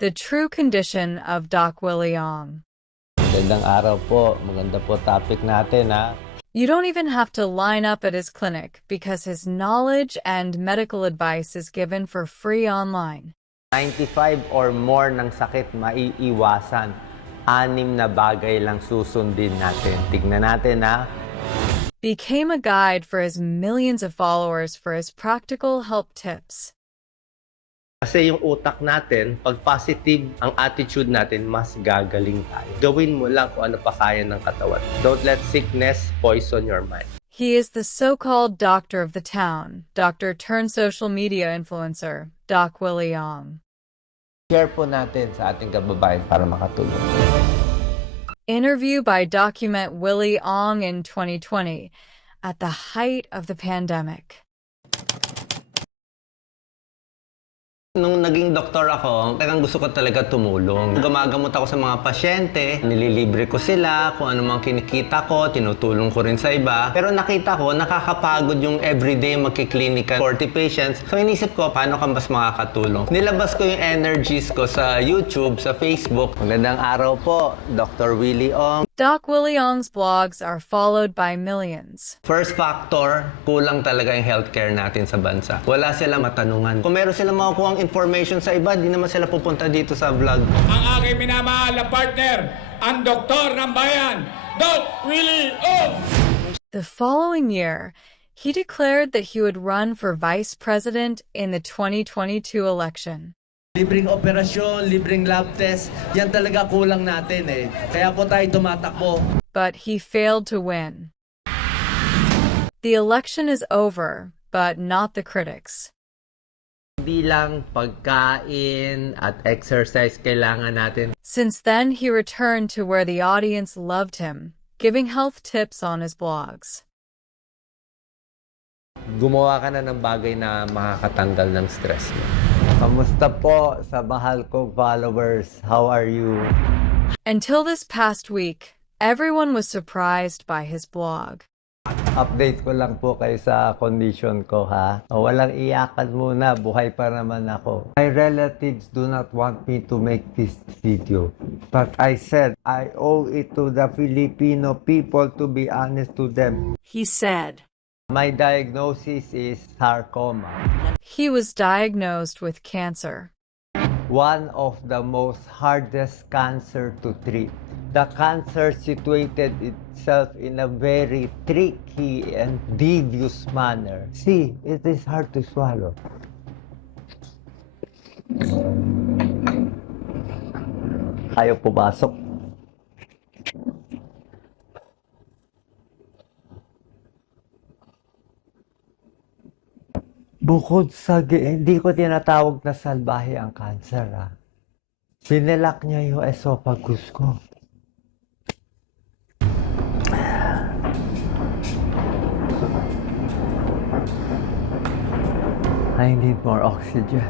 The true condition of Doc Willie Ong. Magandang araw po. Maganda po topic natin, ha? You don't even have to line up at his clinic because his knowledge and medical advice is given for free online. 95 or more ng sakit maiiwasan. 6 na bagay lang susundin natin. Tignan natin, ha? Became a guide for his millions of followers for his practical help tips. Kasi yung utak natin, pag positive ang attitude natin, mas gagaling tayo. Gawin mo lang kung ano pa kaya ng katawan. Don't let sickness poison your mind. He is the so-called doctor of the town, doctor turned social media influencer, Doc Willie Ong. Share po natin sa ating kababayan para makatulong. Interview by Document Willie Ong in 2020 at the height of the pandemic. Nung naging doktor ako, talagang gusto ko talaga tumulong. Gumagamot ako sa mga pasyente, nililibre ko sila, kung ano mang kinikita ko, tinutulong ko rin sa iba. Pero nakita ko, nakakapagod yung everyday magki-clinical 40 patients. So inisip ko, paano ka mas makakatulong? Nilabas ko yung energies ko sa YouTube, sa Facebook. Magandang araw po, Dr. Willie Ong. Doc Willie Ong's blogs are followed by millions. First factor, kulang talaga yung healthcare natin sa bansa. Wala silang matanungan. Kung meron silang makukuhang information sa iba, di naman sila pupunta dito sa vlog. Ang aking minamahal na partner, ang doktor ng bayan, Doc Willie Ong! The following year, he declared that he would run for vice president in the 2022 election. Libreng operasyon, libreng lab test, yan talaga kulang natin eh. Kaya po tayo tumatakbo. But he failed to win. The election is over, but not the critics. Hindi lang pagkain at exercise kailangan natin. Since then, he returned to where the audience loved him, giving health tips on his blogs. Gumawa ka na ng bagay na makakatanggal ng stress mo. Kamusta po sa mahal kong followers? How are you? Until this past week, everyone was surprised by his blog. Update ko lang po kayo sa condition ko, ha? Walang iyakan muna, buhay pa naman ako. My relatives do not want me to make this video. But I said, I owe it to the Filipino people to be honest to them. He said My diagnosis is sarcoma. he was diagnosed with cancer. One of the most hardest cancer to treat. The cancer situated itself in a very tricky and devious manner. See, it is hard to swallow. Ayaw pumasok. Bukod sa, hindi ko tinatawag na salbahe ang cancer, ha. Pinalak niya yung esophagus ko. I need more oxygen.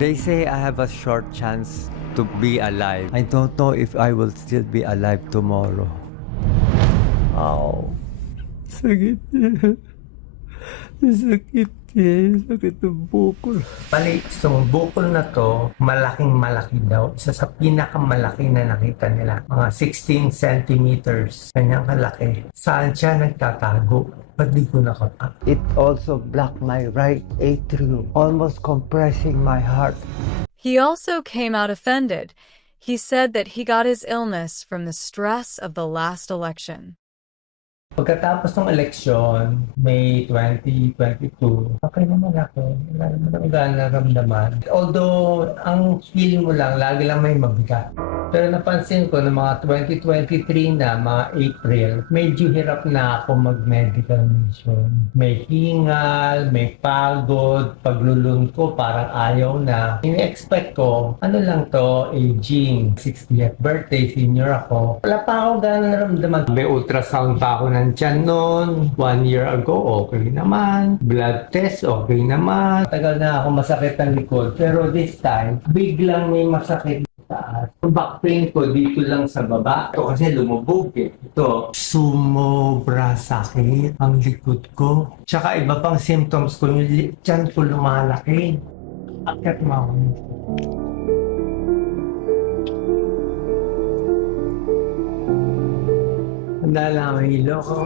They say I have a short chance to be alive. I don't know if I will still be alive tomorrow. Ow. Sakit niya. Sakit niya. Sakit ng bukol. Bali, itong bukol na to, malaking-malaki daw. Isa sa pinakamalaki na nakita nila. Mga 16 centimeters. Kanyang kalaki. Saan siya nagtatago? Ba't di ko nakata? It also blocked my right atrium, almost compressing my heart. He also came out offended. He said that he got his illness from the stress of the last election. Pagkatapos ng eleksyon, May 2022, okay naman ako. Wala naman ako nararamdaman. Although, ang feeling mo lang, lagi lang may mabigat. Pero napansin ko na mga 2023 na, mga April, medyo hirap na ako mag-medical mission. May hingal, may pagod, paglulun ko parang ayaw na. Ini-expect ko, ano lang to, aging. 60th birthday, senior ako. Wala pa ako gano'n naramdaman. May ultrasound pa ako ng tiyan noon. 1 year ago, okay naman. Blood test, okay naman. Tagal na ako masakit ang likod. Pero this time, biglang may masakit sa mataas. Yung back pain ko dito lang sa baba. Ito kasi lumubog eh. Ito, sumobra sakit ang likod ko. Tsaka iba pang symptoms ko, yung tiyan ko lumalaki. Akyat mo ako. Handa lang ang hilo ko.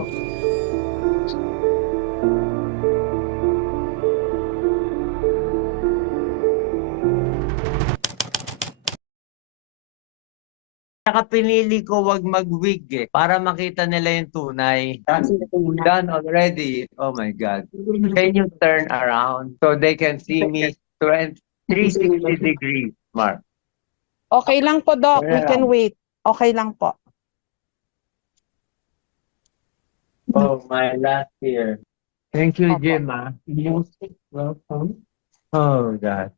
Saka pinili ko wag mag-wig eh, para makita nila yung tunay. Done already. Oh my God. Can you turn around so they can see me 360 degrees, Mark? Okay lang po, Doc. We can wait. Okay lang po. Oh, my last year. Thank you, Opo. Jim. Welcome. Oh, God.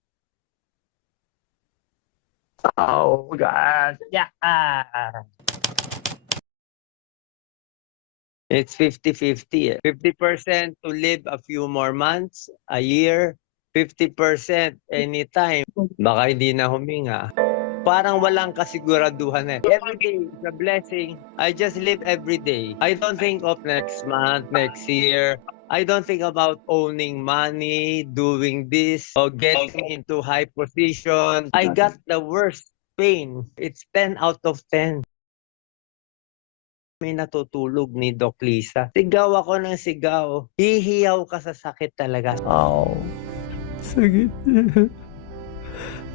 Oh, God. Yeah. It's 50-50. 50% to live a few more months, a year. 50% anytime. Baka hindi na huminga. Parang walang kasiguraduhan eh. Every day is a blessing. I just live every day. I don't think of next month, next year. I don't think about owning money, doing this, or getting into high position. I got the worst pain. It's 10 out of 10. May natutulog ni Doc Lisa. Sigaw ako ng sigaw. Hihiyaw ka sa sakit talaga. Oh. Sakit niya.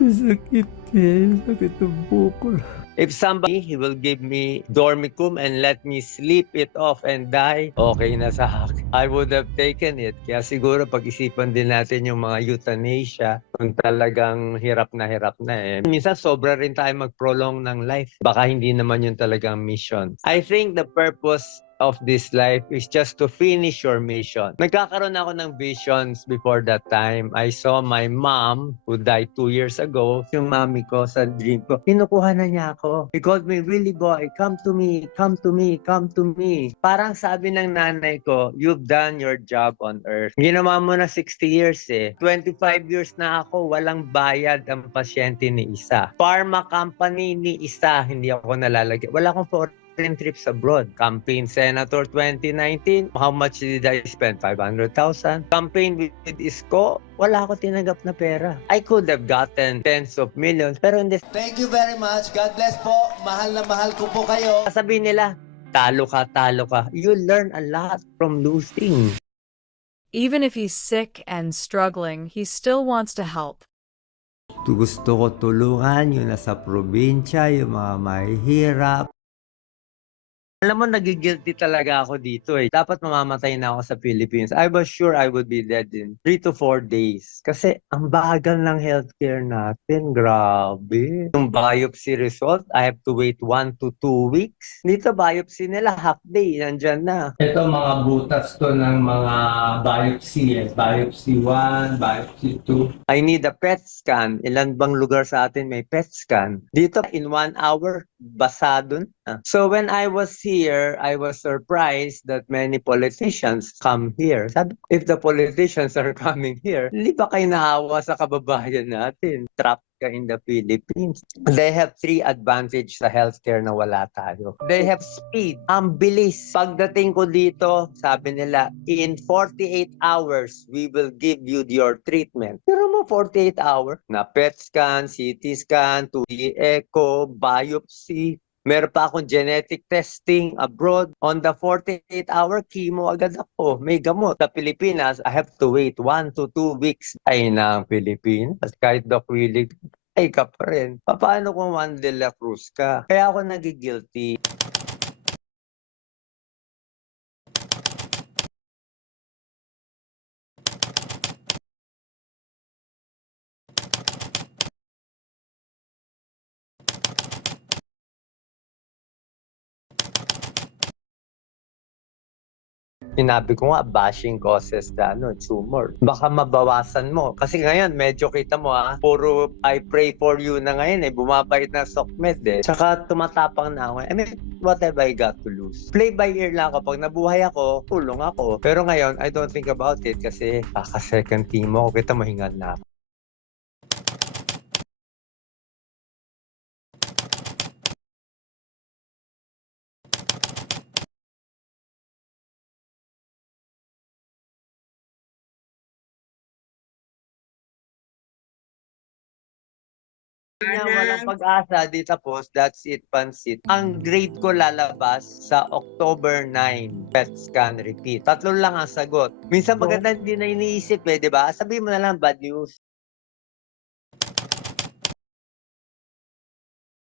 Sakit niya. Sakit ang buko. If somebody, he will give me Dormicum and let me sleep it off and die, okay na sa akin. I would have taken it. Kaya siguro pag-isipan din natin yung mga euthanasia kung talagang hirap na eh. Minsan sobra rin tayo mag-prolong ng life. Baka hindi naman yun talagang mission. I think the purpose of this life is just to finish your mission. Nagkakaroon ako ng visions before that time. I saw my mom who died 2 years ago. Yung mami ko sa dream ko, kinukuha na niya ako. He called me, "Willie boy, come to me, come to me, come to me." Parang sabi ng nanay ko, "You've done your job on earth." Ginawa mo na 60 years eh. 25 years na ako, walang bayad ang pasyente ni isa. Pharma company ni isa, hindi ako nalalagay. Wala akong foreign trips abroad. Campaign Senator 2019, how much did I spend? 500,000. Campaign with Isko, wala ako tinanggap na pera. I could have gotten tens of millions, pero hindi. Thank you very much. God bless po. Mahal na mahal ko po kayo. Sabihin nila, talo ka, talo ka. You learn a lot from losing. Even if he's sick and struggling, he still wants to help. Gusto ko tulungan yung nasa probinsya, yung mga mahihirap. Alam mo, nagigilty talaga ako dito eh. Dapat mamamatay na ako sa Philippines. I was sure I would be dead in 3 to 4 days. Kasi ang bagal ng healthcare natin. Grabe. Yung biopsy result, I have to wait 1 to 2 weeks. Dito, biopsy nila, half day. Nandyan na. Ito mga butas to ng mga biopsy. Biopsy 1, biopsy 2. I need a PET scan. Ilan bang lugar sa atin may PET scan? Dito, in 1 hour, basado na. So when I was here, I was surprised that many politicians come here. Sabi, if the politicians are coming here, hindi ba kayo naawa sa kababayan natin? Trapped ka in the Philippines. They have 3 advantage sa healthcare na wala tayo. They have speed. Ang bilis. Pagdating ko dito, sabi nila, in 48 hours, we will give you your treatment. Pero mo 48 hours na PET scan, CT scan, 2D echo, biopsy. Meron pa akong genetic testing abroad. On the 48-hour chemo agad ako. May gamot. Sa Pilipinas, I have to wait 1 to 2 weeks. Ay na ang Pilipinas. Kahit Doc Willie, ay ka pa rin. Paano kung Juan de la Cruz ka? Kaya ako nagigilty. Sinabi ko nga, bashing causes the tumor. Baka mabawasan mo. Kasi ngayon, medyo kita mo puro I pray for you na ngayon bumabait na SOCMED Tsaka tumatapang na ako. I mean, what have I got to lose? Play by ear lang ako. Pag nabuhay ako, tulong ako. Pero ngayon, I don't think about it kasi second team mo. Kita mo, hingal na ako. niya walang pag-asa, di tapos, that's it, pansit. Ang grade ko lalabas sa October 9. PET scan, repeat. 3 lang ang sagot. Minsan maganda hindi na iniisip di ba? Sabihin mo na lang bad news.